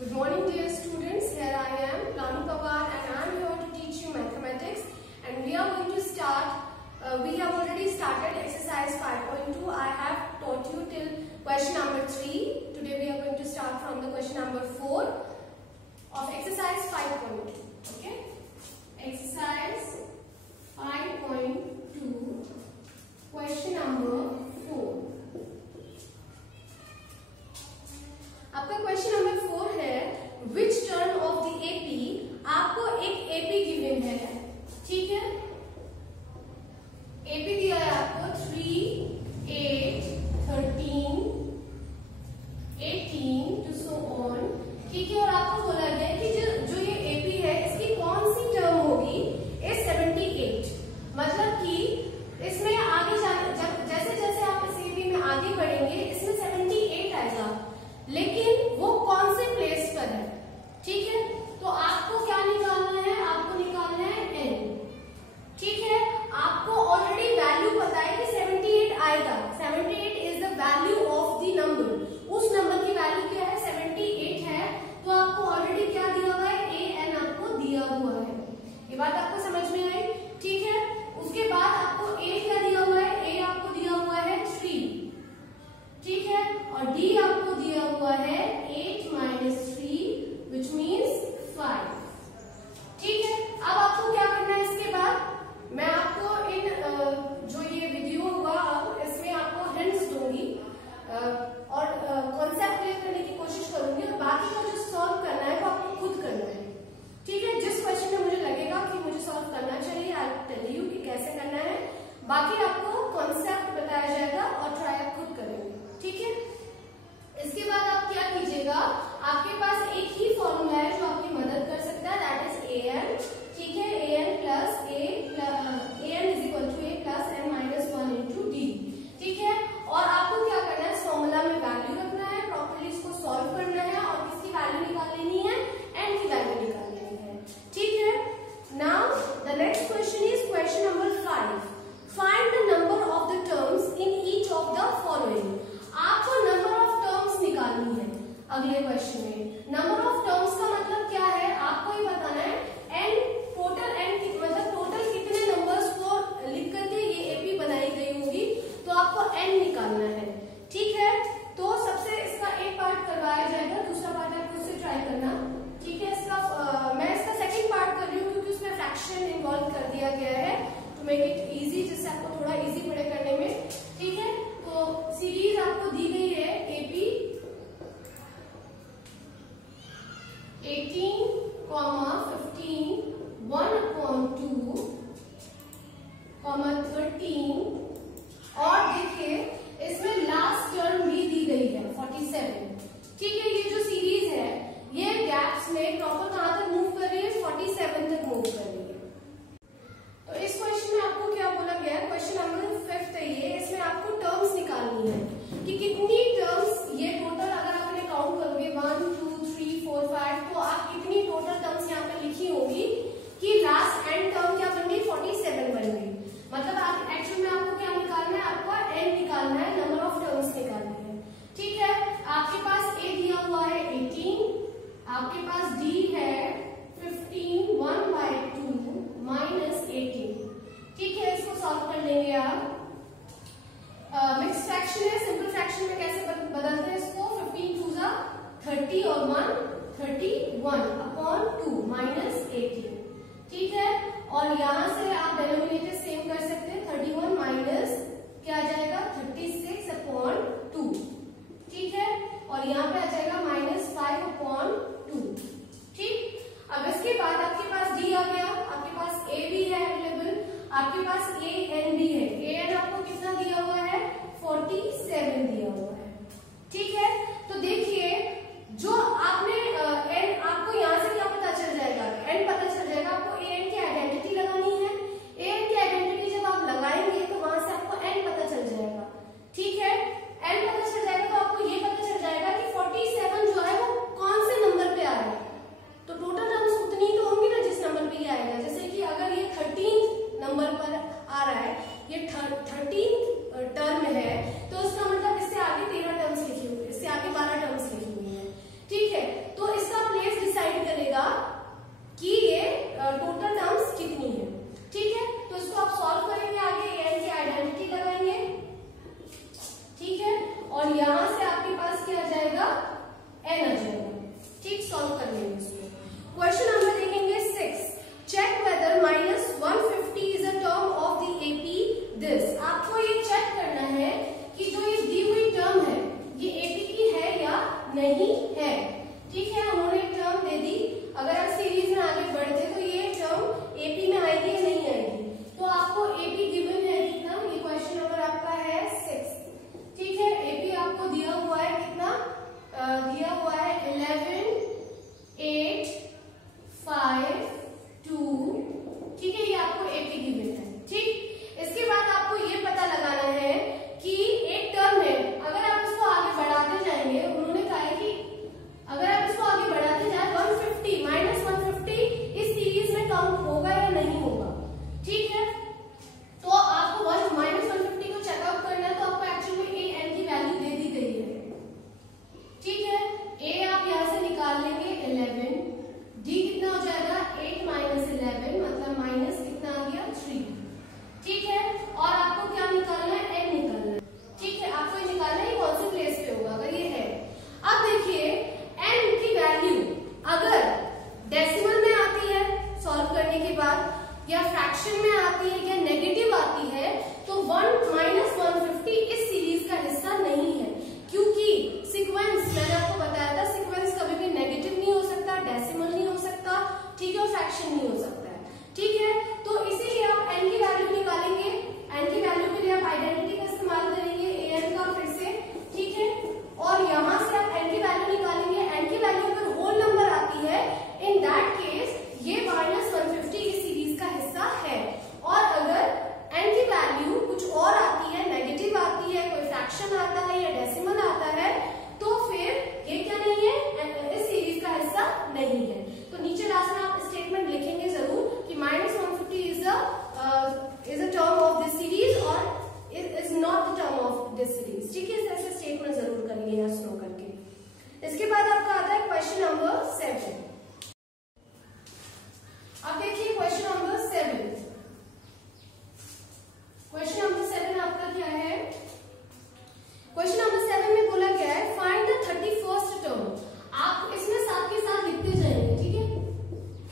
Good morning, dear students. Here I am, Ranu Pawar, and I am here to teach you mathematics. And we are going to start. We have already started exercise 5.2. I have taught you till question number 3. Today we are going to start from the question number 4 of exercise 5.2. Okay? Exercise 5.2, question number 4. आपका question number 4 है, which term of the AP, आपको एक AP given है, ठीक है। AP दिया है आपको 3, 8, 13, 18 टू सो ऑन, ठीक है। और आपको बोला गया है कि जो ये एपी है इसकी कौन सी टर्म होगी, इज 78। मतलब कि इसमें आगे जैसे जैसे आप इस एपी में आगे बढ़ेंगे इसमें 78 आएगा, लेकिन वो कौन से प्लेस पर है, ठीक है। तो आपको क्या निकालना है, आपको निकालना है n, ठीक है। आपको ऑलरेडी वैल्यू पता है कि 78 आएगा। 78 is the value of the number, उस नंबर की वैल्यू क्या है, 78 है। तो आपको ऑलरेडी क्या दिया हुआ है, an आपको दिया हुआ है। ये बात आपको समझ में आई, ठीक है। उसके बाद आपको a क्या दिया हुआ है, a आपको दिया हुआ है 3, ठीक है। और d आपको दिया हुआ है 8 - 3 विच मीन्स 5, ठीक है। अब आपको क्या करना है, इसके बाद मैं आपको इन जो ये वीडियो होगा अब इसमें आपको हिंट्स दूंगी और कॉन्सेप्ट क्लियर करने की कोशिश करूंगी, और बाकी को जो सॉल्व करना है वो आपको खुद करना है, ठीक है। जिस क्वेश्चन में मुझे लगेगा कि मुझे सॉल्व करना चाहिए, आई विल टेल यू कि कैसे करना है। बाकी आपको कॉन्सेप्ट बताया जाएगा और ट्राई खुद करेंगे, ठीक है। इसके बाद आप क्या कीजिएगा, आपके पास एक ही फॉर्मूला है जो आपकी मदद कर सकता है, दैट इज an, ठीक है। an plus an is equal to a plus n minus 1 into d, ठीक है। और आपको क्या करना है, इस फॉर्मूला में वैल्यू रखना है, प्रॉपर्ली इसको सॉल्व करना है और किसकी वैल्यू निकाल लेनी है, n की वैल्यू निकाल लेनी है, ठीक है। Now the next question is question number 5। Find the number of the terms in each of the following. आपको नंबर ऑफ टर्म्स निकालनी है अगले क्वेश्चन में। नंबर ऑफ टर्म्स का मतलब क्या है, आपको ये बताना है n टोटल, n मतलब टोटल कितने नंबर्स को लिख करके ये एपी बनाई गई होगी, तो आपको n निकालना है, ठीक है। तो सबसे इसका एक पार्ट करवाया जाएगा, दूसरा पार्ट आप खुद से ट्राई करना, ठीक है। इसका मैं इसका सेकंड पार्ट कर रही हूँ क्योंकि उसमें फ्रैक्शन इन्वॉल्व कर दिया गया है टू मेक इट इजी, जिससे आपको थोड़ा इजी पड़े करने में, ठीक है। तो सीरीज आपको दी गई है एपी 18, 15, 1/2, 13, और देखिए इसमें लास्ट टर्म भी दी गई है 47, ठीक है। ये जो सीरीज है ये गैप्स में प्रॉपर कहां तक मूव कर रही है, 47 तक मूव कर रही है। तो इस क्वेश्चन में आपको क्या बोला गया है, क्वेश्चन नंबर 5 है ये, इसमें आपको टर्म्स निकालनी है कि कितनी टर्म्स ये टोटल, अगर आप इन्हें काउंट करोगे 1, 2, 3, 4, 5, तो आप कितनी टोटल टर्म्स यहाँ पे लिखी होगी कि लास्ट एंड टर्म क्या बन गई, 47 बन गई। मतलब आप एक्चुअल में आपको क्या निकालना है, आपको एन निकालना है, नंबर ऑफ टर्म्स निकालनी है, ठीक है। आपके पास ए दिया हुआ है 18, आपके पास डी है 15, 1/2 माइनस 18, ठीक है। इसको सॉल्व कर लेंगे आप। मिक्स फ्रैक्शन है, सिंपल फ्रैक्शन में कैसे बदलते हैं इसको, 15 2 जा 30 और 1 31/2 माइनस 18, ठीक है। और यहां से आप डिनोमिनेटर सेम कर सकते हैं, 31 माइनस क्या आ जाएगा 36/2, ठीक है। और यहाँ पे आ जाएगा -5/2, ठीक। अब इसके बाद आपके पास डी आ गया, आपके पास ए भी है अवेलेबल, आपके पास ए एन भी है। ए एन आपको कितना दिया हुआ है, 47 दिया हुआ है, ठीक है। तो देखिए जो आपने एन, आपको यहाँ से क्या पता चल जाएगा, एन पता चल जाएगा। आपको ए एन की आइडेंटिटी लगानी है, ए एन की आइडेंटिटी जब आप लगाएंगे तो वहां से आपको एन पता चल जाएगा, ठीक है। एन पता चल जाएगा तो आपको ये पता चल जाएगा कि 47 नहीं है। ठीक है, उन्होंने एक टर्म दे दी, अगर आप सीरीज में आगे बढ़ते तो ये टर्म एपी में आएगी या नहीं आएगी। तो आपको एपी गिवन है कितना, ये क्वेश्चन नंबर आपका है 6। ठीक है, एपी आपको दिया हुआ है कितना, दिया हुआ है 11, 8, 5, 2। ठीक है, ये आपको एपी गिवन है। ठीक, इसके बाद आपको ये पता लगाना है कि एक टर्म है, अगर आप इसको आगे बढ़ाते जाएंगे, उन्होंने कहा है कि अगर आप इसको आगे बढ़ाते जाए 150 माइनस 150 इस सीरीज में काउंट होगा या नहीं होगा। ठीक है, तो आपको माइनस 150 को चेकआउट करना है, तो आपको एक्चुअली में ए एन की वैल्यू दे दी गई है। ठीक है, ए आप यहां से निकाल लेंगे 11, डी कितना हो जाएगा 8 माइनस 11 मतलब माइनस कितना आ गया 3। ठीक है, और आपको क्या निकालना है, एन निकालना है। ठीक है, आपको ये निकालना है कौन से प्लेस पे होगा, अगर ये है। अब देखिए एन की वैल्यू अगर डेसिमल में आती है सॉल्व करने के बाद, या फ्रैक्शन में आती है, या नेगेटिव आती है, तो 1 माइनस 150 इस सीरीज का हिस्सा नहीं है, क्योंकि सीक्वेंस मैंने आपको बताया था, सीक्वेंस कभी भी नेगेटिव नहीं हो सकता, डेसिमल नहीं हो सकता, ठीक है, और फ्रैक्शन नहीं हो सकता है। ठीक है, तो इसीलिए आप एन की वैल्यू निकालेंगे। एन की वैल्यू के लिए आप आइडेंटिटी का इस्तेमाल करेंगे ए एन का फिर से। ठीक है, और यहां से आप एन की वैल्यू निकालेंगे। एन की वैल्यू अगर होल नंबर आती है, इन दैट केस ये माइनस 150 इस सीरीज का हिस्सा है। और अगर एन की वैल्यू कुछ और आती है, नेगेटिव आती है, कोई फ्रैक्शन आता है या डेसिमल आता है, तो फिर ये क्या नहीं है, इस सीरीज का हिस्सा नहीं है। तो नीचे लास्ट में आप स्टेटमेंट लिखेंगे जरूर कि minus 150 is a term of this series or is not the term of this series। ठीक है, ऐसे स्टेटमेंट जरूर करेंगे यहाँ स्लो करके। इसके बाद आपका आता है क्वेश्चन नंबर 7। अब देखिए क्वेश्चन नंबर 7। क्वेश्चन नंबर 7 आपका क्या है, क्वेश्चन नंबर 7 में बोला गया है फाइंड द 31st टर्म। आप इसमें साथ के साथ लिखते जाएंगे। ठीक है,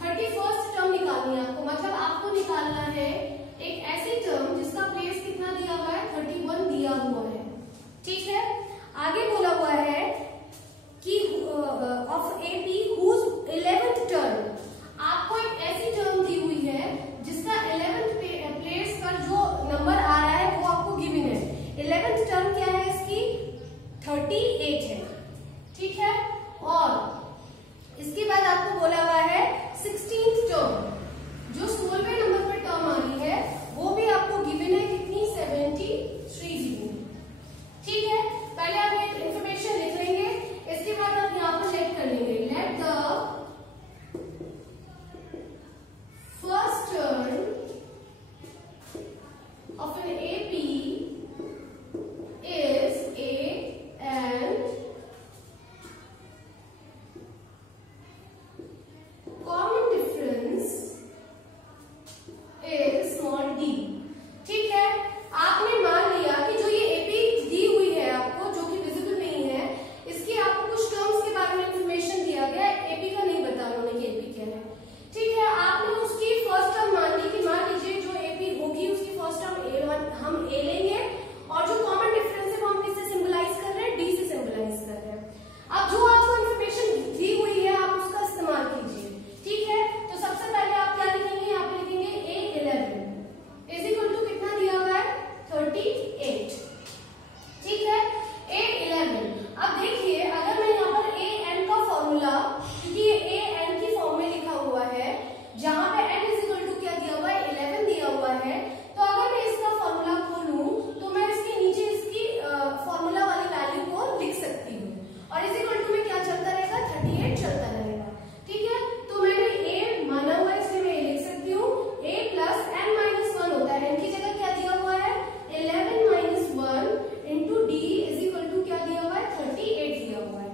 31st टर्म निकालनी है आपको, मतलब आपको निकालना है एक ऐसी टर्म जिसका प्लेस कितना दिया हुआ है, 31 दिया हुआ है। ठीक है, आगे बोला हुआ है कि of AP whose 11th term. आपको एक ऐसी टर्म दी हुई है जिसका 11th प्लेस पर जो नंबर आ रहा है वो आपको गिवन है। 11th टर्म क्या है इसकी, 38 है। ठीक है, और इसके बाद आपको बोला हुआ है 16th टर्म, जो 16वें नंबर पर टर्म आ रही है, वो भी आपको गिवन है कितनी, 73 गिवन। ठीक है, पहले आप ये इंफॉर्मेशन लिख लेंगे, इसके बाद आप यहाँ पर चेक कर लेंगे। Let the first term of an AP is A and common difference is small D. ठीक है, आपने मान लिया कि जो ये एपी दी हुई है आपको, जो कि विजिबल नहीं है, इसकी आपको कुछ टर्म्स के बारे में इंफॉर्मेशन दिया गया है, एपी का नहीं बता उन्होंने कि एपी क्या है। ठीक है, आपने उसकी फर्स्ट टर्म मान ली कि मान लीजिए जो एपी होगी उसकी फर्स्ट टर्म A1 हम ए लेंगे, और जो कॉमन डिफरेंस है वो हम किससे सिंबलाइज कर रहे हैं, डी से सिंबलाइज कर रहे हैं। अब जो आपको इंफॉर्मेशन दी हुई है आप उसका इस्तेमाल कीजिए। ठीक है, तो सबसे पहले आप क्या लिखेंगे, यहाँ पे लिखेंगे A11 इज इक्वल टू कितना दिया हुआ है, 38। ठीक है, A11। अब देखिए अगर मैं यहाँ पर ए एन का फॉर्मूला, क्योंकि ये ए एन की फॉर्म में लिखा हुआ है, जहां पे n इज इक्वल टू क्या दिया हुआ है, 11 दिया हुआ है, तो अगर मैं इसका फॉर्मूला खोलूं तो मैं इसके नीचे इसकी फॉर्मूला वाली वैल्यू को लिख सकती हूँ, और इज इक्वल टू में क्या चलता रहेगा, 38 चलता रहेगा। ठीक है, तो मैंने a माना हुआ है इसलिए मैं ये लिख सकती हूँ, a प्लस n माइनस 1 होता है, n की जगह क्या दिया हुआ है, 11 minus 1 into D is equal to क्या दिया हुआ है, 38 दिया हुआ है।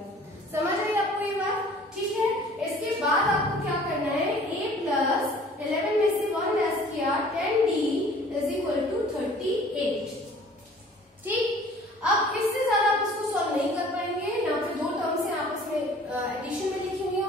समझ आई आपको ये बात। ठीक है, इसके बाद आपको क्या करना है, a प्लस 11 में से 1 लेस किया, 10d इज इक्वल टू 38। ठीक, अब इससे ज्यादा आप इसको सॉल्व नहीं कर पाएंगे, यहाँ पे दो टर्म्स हैं, आप इसमें एडिशन में लिखेंगे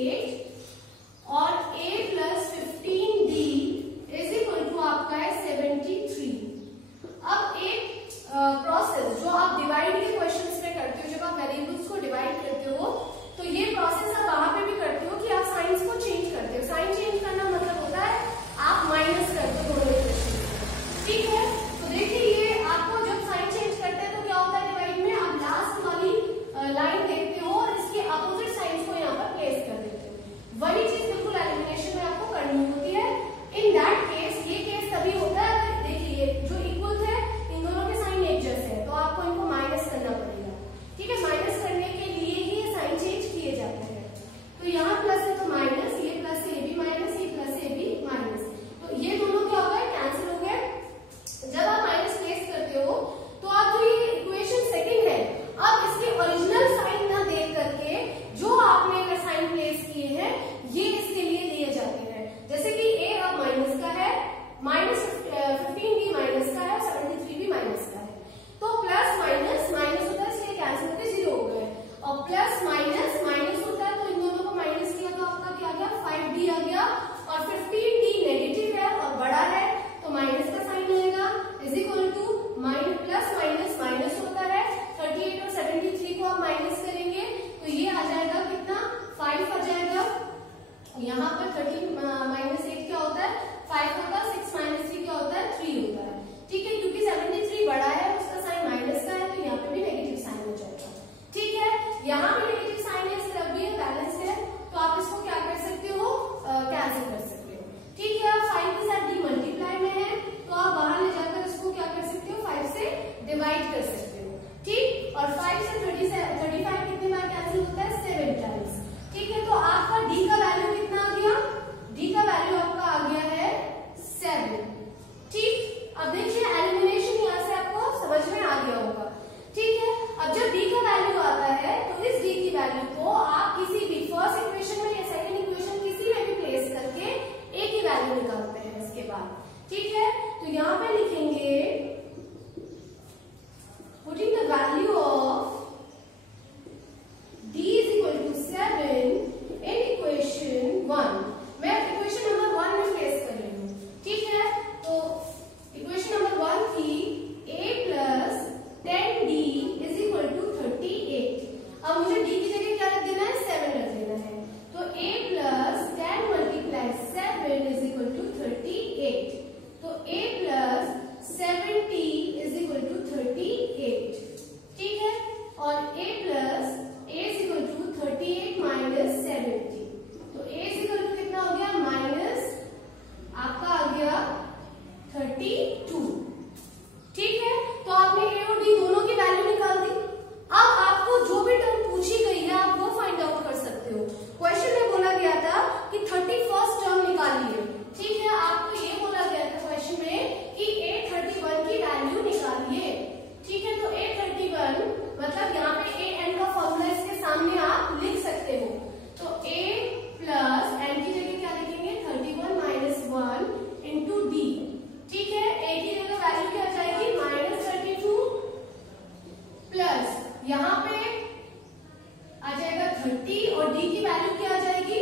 78 और a plus 15d is equal to आपका है 73। अब एक प्रोसेस जो आप डिवाइड के क्वेश्चंस में करते हो, जब आप वेरिएबल्स को डिवाइड करते हो तो ये प्रोसेस आप वहां पे भी करते हो कि आप साइंस को चेंज करते हो। साइन चेंज करना मतलब होता है आप माइनस करते हो दोनों इक्वेशन, ठीक है। तो देखिए ये आपको जब साइन चेंज करते हैं तो क्या होता है डिवाइड में, आप लास्ट वाली लाइन देखते हो और इसके अपोजिट साइंस को यहाँ पर प्लेस कर देते हो। वही चीज बिल्कुल एलिमिनेशन में आपको करनी होती है। इन दैट केस ये केस तभी होता है अगर देखिए जो इक्वल थे इन दोनों के साइन एक जैसे हैं तो आपको इनको माइनस करना पड़ेगा, ठीक है। माइनस करने के लिए ही ये साइन चेंज किए जाते हैं। तो यहाँ प्लस है तो माइनस, ये प्लस से ये भी माइनस, ये प्लस से ये भी माइनस, तो ये दोनों क्या हो गए कैंसिल हो गए। जब आप माइनस प्लेस करते हो तो आप जो ये इक्वेशन सेकंड है अब इसके ओरिजिनल साइन ना देख करके जो आपने अगर साइन प्लेस किए हैं ये इसके लिए दिए जाते हैं। जैसे कि a अब माइनस का है, माइनस 15 भी माइनस का है, 73 भी माइनस का है, तो प्लस माइनस माइनस होता है इसलिए कैंसिल होकर 0 हो गए, और प्लस माइनस माइनस होता है तो इन दोनों को माइनस किया तो आपका क्या आ गया 5d आ गया, और 15d नेगेटिव है और बड़ा है तो माइनस का साइन आएगा is equal to minus plus minus minus होता है 38 और 73 को आप माइनस करेंगे तो ये आ जाएगा कितना 5 आ जाएगा। यहाँ पर 13 माइनस 8 क्या होता है 5 होता है, 6 माइनस 3 क्या होता है 3 होता है, ठीक है। क्योंकि 73 बड़ा है उसका साइन माइनस का है तो यहाँ पे भी नेगेटिव साइन हो जाएगा, ठीक है। यहाँ पे नेगेटिव साइन है, इस तरफ भी है, बैलेंस है, तो आप इसको क्या कर सकते हो कैंसिल कर सकते हो, ठीक है। 5 के साथ डी मल्टीप्लाई में है तो आप बाहर ले जाकर इसको क्या कर सकते हो 5 से डिवाइड कर सकते हो, ठीक। और 5 से 35 कितने बार कैंसिल होता है 7 टाइम्स, ठीक है। तो आपका डी का वैल्यू कितना आ गया, डी का वैल्यू आपका आ गया है 7, ठीक। अब देखिए एलिमिनेशन यहाँ से आपको समझ में आ गया होगा, ठीक है। अब जब डी का वैल्यू आता है तो इस डी की वैल्यू को आप किसी भी फर्स्ट इक्वेशन में या सेकंड इक्वेशन किसी में भी प्लेस करके ए की वैल्यू निकालते हैं इसके बाद, ठीक है। तो यहाँ पे लिखेंगे putting the value of d is equal to 7 in equation 1, मैं इक्वेशन नंबर 1 में प्लेस कर रही हूँ, ठीक है। तो इक्वेशन नंबर 1 थी a plus 10d is equal to 38। अब मुझे d की जगह क्या रख देना है 7 रख देना है, तो a plus 10 multiply 7 is equal to 38, तो a plus 70 is equal to 38, ठीक है। और a plus a is equal to 38 minus 70, तो a is equal to कितना हो गया माइनस आपका आ गया 32, ठीक है। तो आपने a और d दोनों की वैल्यू निकाल दी। अब आपको जो भी टर्म पूछी गई है आप वो फाइंड आउट कर सकते हो। क्वेश्चन में बोला गया था कि 31st टर्म निकालिए, ठीक है। आपको ये बोला गया था क्वेश्चन में कि a31 की वैल्यू निकालिए, ठीक है। तो a31 मतलब यहाँ पे a n का फॉर्मूला इसके सामने आप लिख सकते हो, तो a प्लस n की जगह क्या लिखेंगे 31 माइनस 1 इंटू डी, ठीक है। a की जगह वैल्यू क्या आ जाएगी माइनस 32 प्लस यहाँ पे आ जाएगा 30 और d की वैल्यू क्या आ जाएगी